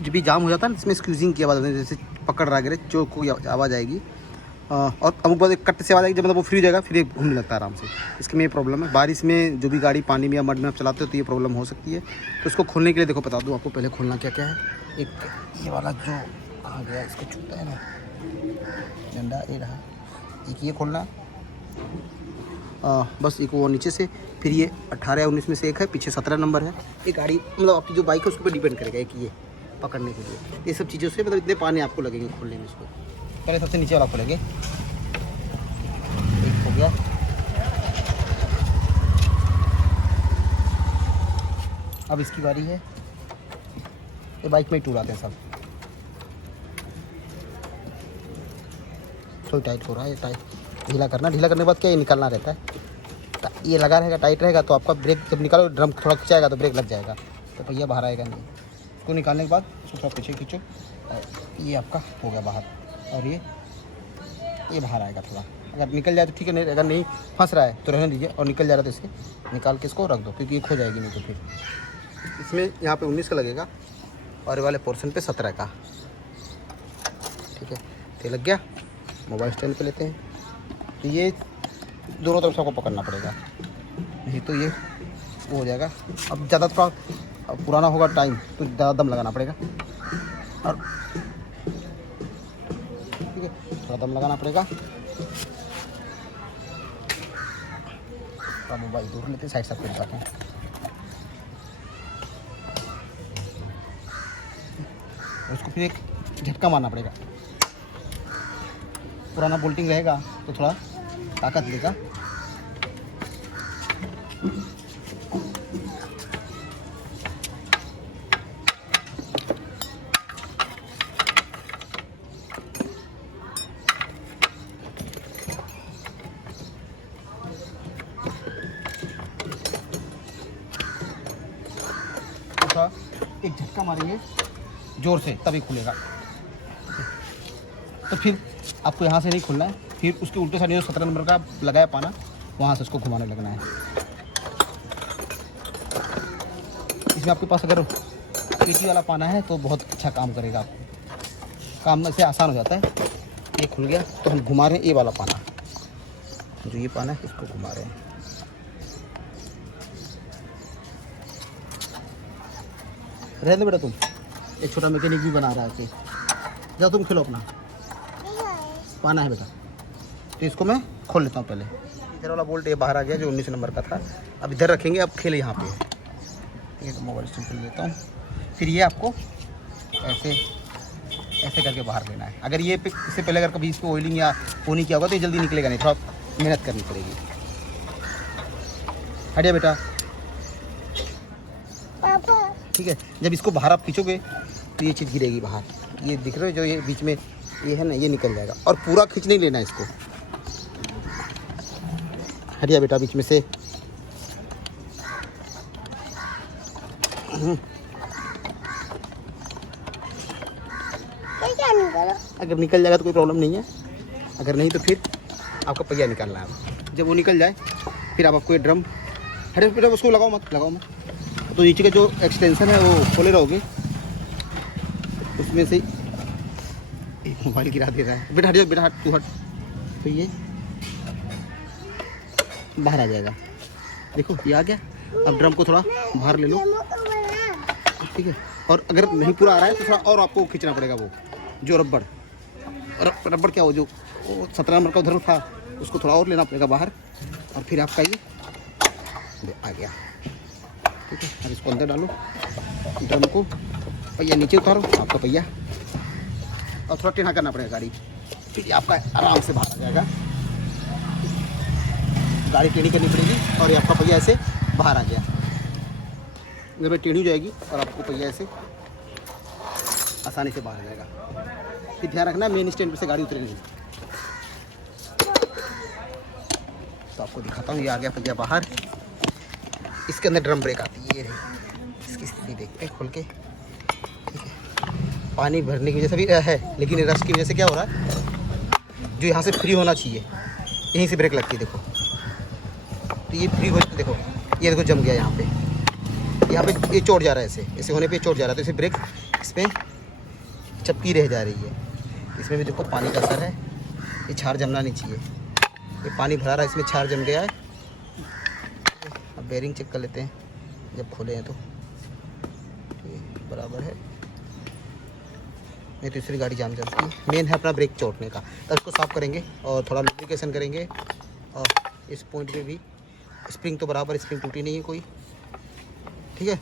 जब भी जाम हो जाता है ना इसमें स्क्यूजिंग की आवाज़ आती है, जैसे पकड़ रहा गिरे जो कोई आवाज़ आएगी। और अमुक बार एक कट से आवाज़ आएगी जब मतलब वो फ्री हो जाएगा, फिर ये घूमने लगता है आराम से। इसके में ये प्रॉब्लम है। बारिश में जो भी गाड़ी पानी में या मड में आप चलाते हो तो ये प्रॉब्लम हो सकती है। तो इसको खोलने के लिए देखो बता दूँ आपको, पहले खोलना क्या क्या है। एक ये वाला जो आ गया इसको छूटा है ना डंडा, ये रहा। एक ये खोलना बस, एक वो नीचे से। फिर ये 18 या 19 में से एक है, पीछे 17 नंबर है। ये गाड़ी मतलब आपकी जो बाइक है उसके ऊपर डिपेंड करेगा एक ये पकड़ने के लिए। ये सब चीज़ों से मतलब इतने पानी आपको लगेंगे खोलने में इसको। पहले सबसे नीचे वाला खोलेंगे, एक हो गया। अब इसकी बारी है। ये बाइक में ही टूल आते हैं सब। थोड़ी टाइट हो रहा है, ये टाइट ढीला करना। ढीला करने के बाद क्या ये निकालना रहता है। ये लगा रहेगा, टाइट रहेगा तो आपका ब्रेक जब निकालो ड्रम थोड़ा खिंचाएगा तो ब्रेक लग जाएगा, तो पहिया बाहर आएगा नहीं। इसको निकालने के बाद थोड़ा पीछे खींचो और ये आपका हो गया बाहर। और ये बाहर आएगा थोड़ा। अगर निकल जाए तो ठीक है, नहीं अगर नहीं फंस रहा है तो रहने दीजिए। और निकल जा रहा है तो इसे निकाल के इसको रख दो, क्योंकि ये खो जाएगी नहीं तो फिर। इसमें यहाँ पे 19 का लगेगा और ये वाले पोर्शन पे 17 का। ठीक है, तो लग गया। मोबाइल स्टैंड पे लेते हैं। तो ये दोनों तरफ से आपको पकड़ना पड़ेगा, नहीं तो ये वो हो जाएगा। अब ज़्यादा थोड़ा पुराना होगा टाइम तो ज़्यादा दम लगाना पड़ेगा। और ठीक है, थोड़ा दम लगाना पड़ेगा। थोड़ा मोबाइल दूर लेते हैं, साइड से आपको दिखाते हैं। उसको फिर एक झटका मारना पड़ेगा। पुराना बोल्टिंग रहेगा तो थोड़ा ताकत देगा। एक झटका मारेंगे जोर से तभी खुलेगा। तो फिर आपको यहाँ से नहीं खुलना है, फिर उसके उल्टे साइड जो 17 नंबर का लगाया पाना वहाँ से उसको घुमाने लगना है। इसमें आपके पास अगर पेटी वाला पाना है तो बहुत अच्छा काम करेगा, आपको काम से आसान हो जाता है। ये खुल गया तो हम घुमा रहे हैं ये वाला पाना, जो ये पाना है इसको घुमा रहे हैं। रहने बेटा तुम, एक छोटा मैकेनिक भी बना रहा है। जाओ तुम खेलो, अपना पाना है बेटा। तो इसको मैं खोल लेता हूँ पहले। इधर वाला बोल्ट ये बाहर आ गया जो 19 नंबर का था। अब इधर रखेंगे, अब खेल यहाँ पे। ये तो मोबाइल स्टैंड पे लेता हूँ। फिर ये आपको ऐसे ऐसे करके बाहर लेना है। अगर ये इससे पहले अगर कभी इसको ऑयलिंग या वो नहीं किया होगा तो ये जल्दी निकलेगा नहीं, थोड़ा मेहनत करनी पड़ेगी। हटिया बेटा, ठीक है। जब इसको बाहर आप खींचोगे तो ये चीज़ गिरेगी बाहर। ये दिख रहे हो जो ये बीच में ये है ना, ये निकल जाएगा। और पूरा खींच नहीं लेना इसको। हटिया बेटा बीच में से। अगर निकल जाएगा तो कोई प्रॉब्लम नहीं है, अगर नहीं तो फिर आपका पहिया निकालना है। जब वो निकल जाए फिर आपको ये ड्रम, हटे बेटा उसको लगाओ मत, लगाओ मत। तो नीचे का जो एक्सटेंशन है वो खोले रहोगे, उसमें से मोबाइल गिरा दे रहा है। बेटा हट जाओ, बेटा हट, तू हट। तो ये बाहर आ जाएगा। देखो ये आ गया। अब ड्रम को थोड़ा बाहर ले लो, ठीक है। और अगर नहीं पूरा आ रहा है तो थोड़ा और आपको खींचना पड़ेगा। वो जो रबड़ क्या, वो जो 17 नंबर का उधर था उसको थोड़ा और लेना पड़ेगा बाहर। और फिर आपका ये आ गया, ठीक है। अब इसको अंदर डालो, ड्रम को पहिया नीचे उतारो, आपका पहिया। और थोड़ा टेढ़ा करना पड़ेगा गाड़ी, फिर आपका आराम से बाहर आ जाएगा। गाड़ी टेढ़ी करनी पड़ेगी और ये आपका पहिया ऐसे बाहर आ गया। जब टेढ़ी हो जाएगी और आपको पहिया ऐसे आसानी से बाहर आ जाएगा। फिर ध्यान रखना मेन स्टैंड से गाड़ी उतरे नहीं। तो आपको दिखाता हूँ, ये आ गया पहिया बाहर। इसके अंदर ड्रम ब्रेक आती है, ये रही। इसकी स्थिति देखते हैं खोल के, ठीक है। पानी भरने की वजह से भी है, लेकिन रश की वजह से क्या हो रहा है, जो यहाँ से फ्री होना चाहिए यहीं से ब्रेक लगती है। देखो तो ये फ्री हो, देखो ये देखो जम गया यहाँ पे ये चोट जा रहा है। ऐसे होने पे चोट जा रहा है, तो इसे ब्रेक इस पर चपकी रह जा रही है। इसमें भी देखो पानी का असर है, ये छार जमना नहीं चाहिए। ये पानी भरा रहा है, इसमें छार जम गया है। अब बेरिंग चेक कर लेते हैं जब खोले हैं तो बराबर है। नहीं तीसरी गाड़ी जाम जाती है। मेन है अपना ब्रेक चोटने का, तो इसको साफ़ करेंगे और थोड़ा लुब्रिकेशन करेंगे। और इस पॉइंट पे भी स्प्रिंग तो बराबर, स्प्रिंग टूटी नहीं है कोई, ठीक है।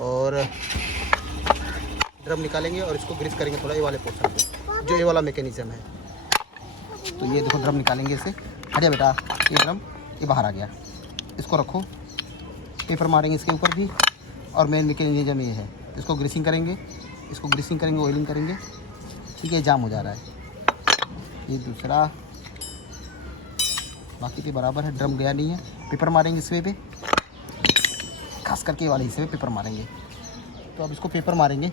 और ड्रम निकालेंगे और इसको ग्रीस करेंगे थोड़ा ये वाले पोर्शन पे, जो ये वाला मैकेनिज्म है। तो ये देखो ड्रम निकालेंगे इसे। हटिया बेटा, ये ड्रम ये बाहर आ गया, इसको रखो। पेपर मारेंगे इसके ऊपर भी। और मेन मैकेनिज्म ये है, इसको ग्रीसिंग करेंगे, इसको ग्रीसिंग करेंगे, ऑयलिंग करेंगे, ठीक है। जाम हो जा रहा है ये दूसरा, बाकी तो बराबर है। ड्रम गया नहीं है। पेपर मारेंगे इस वे पे, खास करके वाले हिस्से पे पेपर मारेंगे। तो अब इसको पेपर मारेंगे।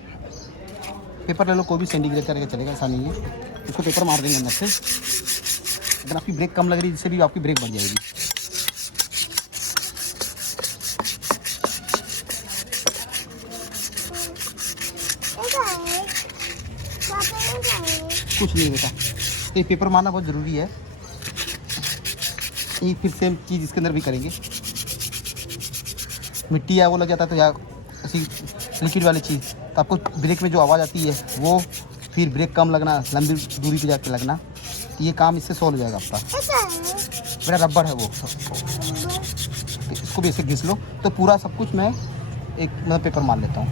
पेपर ले लो, कोई भी सेंटीग्रेड करके चलेगा, ऐसा नहीं है। इसको पेपर मार देंगे अंदर से। अगर आपकी ब्रेक कम लग रही है, जिससे भी आपकी ब्रेक बढ़ जाएगी। कुछ नहीं बेटा, तो ये पेपर मारना बहुत ज़रूरी है। ये फिर सेम चीज़ इसके अंदर भी करेंगे। मिट्टी है वो लग जाता है, तो या ऐसी लिक्विड वाली चीज़, तो आपको ब्रेक में जो आवाज़ आती है वो, फिर ब्रेक कम लगना, लंबी दूरी पे जाके लगना, तो ये काम इससे सॉल्व हो जाएगा आपका। मेरा रबड़ है वो, तो इसको भी ऐसे घिस लो। तो पूरा सब कुछ मैं एक मतलब पेपर मार लेता हूँ।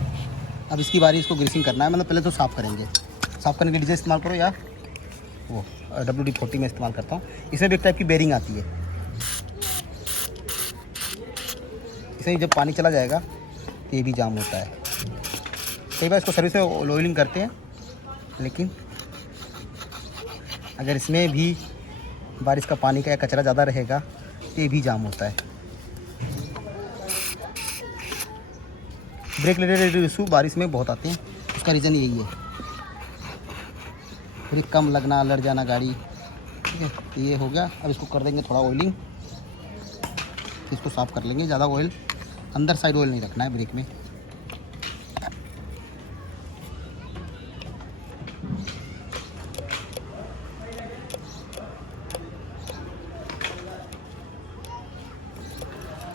अब इसकी बारी, इसको ग्रीसिंग करना है। मतलब पहले तो साफ़ करेंगे। साफ़ करने के लिए इस्तेमाल करो या वो WD-40 में इस्तेमाल करता हूँ। इसमें भी एक टाइप की बेरिंग आती है। इसमें जब पानी चला जाएगा तो ये भी जाम होता है। कई बार इसको सर्विस में ऑयलिंग करते हैं, लेकिन अगर इसमें भी बारिश का पानी का या कचरा ज़्यादा रहेगा तो ये भी जाम होता है। ब्रेक रिलेटेड इशू बारिश में बहुत आते हैं, उसका रीज़न यही है। ब्रेक कम लगना, लड़ जाना गाड़ी, ठीक है। तो ये हो गया। अब इसको कर देंगे थोड़ा ऑयलिंग, इसको साफ़ कर लेंगे। ज़्यादा ऑयल अंदर साइड ऑयल नहीं रखना है ब्रेक में।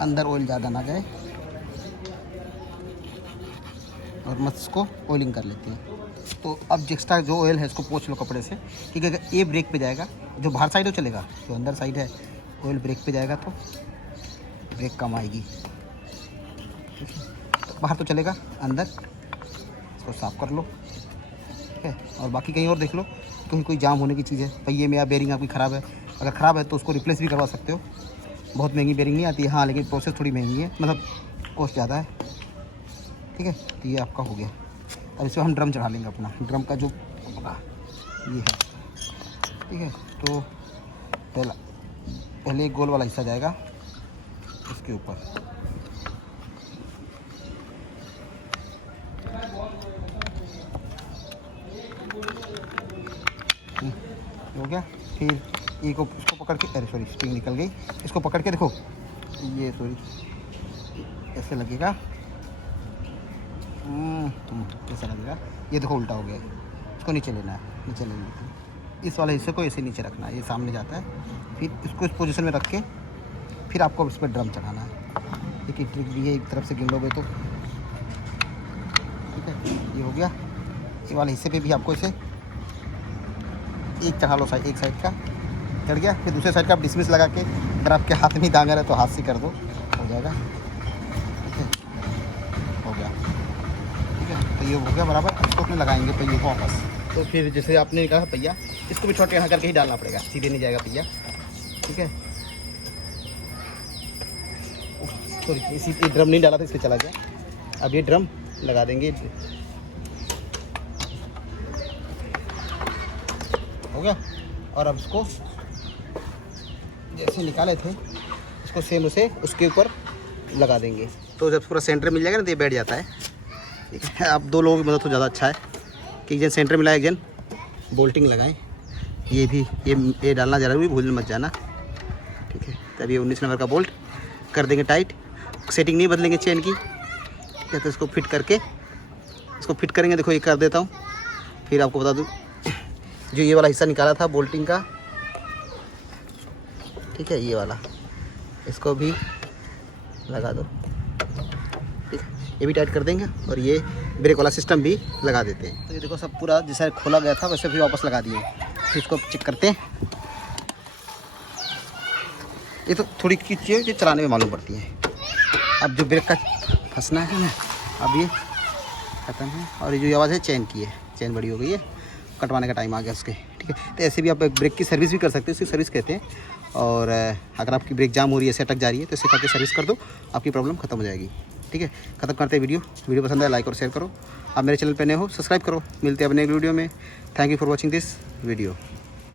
अंदर ऑयल ज़्यादा ना जाए, और मस्त इसको ऑयलिंग कर लेते हैं। तो अब एक्स्ट्रा जो ऑयल है इसको पोंछ लो कपड़े से, ठीक है। अगर ये ब्रेक पे जाएगा, जो बाहर साइड हो चलेगा, जो अंदर साइड है ऑयल ब्रेक पे जाएगा तो ब्रेक कम आएगी, ठीक है। तो बाहर तो चलेगा, अंदर इसको साफ़ कर लो, ठीक है। और बाकी कहीं और देख लो, कहीं कोई जाम होने की चीज़ है, पहिए में या बेरिंग आपकी ख़राब है। अगर ख़राब है तो उसको रिप्लेस भी करवा सकते हो। बहुत महंगी बेरिंग नहीं आती है, हाँ, लेकिन प्रोसेस थोड़ी महंगी है, मतलब कॉस्ट ज़्यादा है, ठीक है। तो ये आपका हो गया। अब इसमें हम ड्रम चढ़ा लेंगे अपना। ड्रम का जो ये है, ठीक है। तो पहले एक गोल वाला हिस्सा जाएगा इसके ऊपर, हो गया। फिर ये को इसको पकड़ के, अरे सॉरी स्प्रिंग निकल गई, इसको पकड़ के देखो, ये सॉरी ऐसे लगेगा, ऐसा लगेगा। ये देखो उल्टा हो गया, इसको नीचे लेना है, नीचे लेना है। इस वाले हिस्से को ऐसे नीचे रखना है, ये सामने जाता है। फिर इसको इस पोजीशन में रख के फिर आपको इस पर ड्रम चढ़ाना है। एक ट्रिक भी है, एक तरफ से गिन लोगे तो, ठीक है। ये हो गया। ये वाले हिस्से पे भी आपको इसे एक चढ़ा लो, एक साइड का चढ़ गया। फिर दूसरे साइड का आप डिसमिस लगा के, अगर आपके हाथ में दांगर है तो हाथ से कर दो, हो जाएगा, ठीक है। हो गया, ठीक है। तो ये हो गया बराबर। इसको अपने लगाएंगे पहिए को वापस। तो फिर जैसे आपने कहा पहिया, इसको भी छोटे यहाँ करके ही डालना पड़ेगा, सीधे नहीं जाएगा पहिया, ठीक है। सॉरी, इसी ड्रम नहीं डाला था, इसलिए चला गया। अब ये ड्रम लगा देंगे, हो गया। और अब इसको जैसे निकाले थे, इसको सेम उसे उसके ऊपर लगा देंगे। तो जब पूरा सेंटर मिल जाएगा ना तो ये बैठ जाता है, ठीक है। अब दो लोगों की मदद तो ज़्यादा अच्छा है कि एक जन सेंटर मिला, एक जन बोल्टिंग लगाएं। ये भी ये डालना ज़रूरी, भूल मत जाना, ठीक है। तब ये 19 नंबर का बोल्ट कर देंगे टाइट। सेटिंग नहीं बदलेंगे चेन की, ठीक है। तो इसको फिट करके, इसको फिट करेंगे। देखो ये कर देता हूँ, फिर आपको बता दूँ, जो ये वाला हिस्सा निकाला था बोल्टिंग का, ठीक है, ये वाला, इसको भी लगा दो, ठीक है, ये भी टाइट कर देंगे और ये ब्रेक वाला सिस्टम भी लगा देते हैं। तो ये देखो सब पूरा जैसा खोला गया था वैसे भी वापस लगा दिए। फिर इसको चेक करते हैं। ये तो थोड़ी चीज़ है जो चलाने में मालूम पड़ती है। अब जो ब्रेक का फंसना है ना, अब ये ख़त्म है। और ये जो आवाज़ है चेन की है, चेन बड़ी हो गई है, कटवाने का टाइम आ गया उसके, ठीक है। तो ऐसे भी आप ब्रेक की सर्विस भी कर सकते हैं, उसकी सर्विस कहते हैं। और अगर आपकी ब्रेक जाम हो रही है, ऐसे अटक जा रही है, तो इसे करके सर्विस कर दो, आपकी प्रॉब्लम खत्म हो जाएगी, ठीक है। खत्म करते हैं वीडियो पसंद आए लाइक और शेयर करो। आप मेरे चैनल पर नए हो सब्सक्राइब करो। मिलते हैं अपने एक वीडियो में। Thank you for watching this video.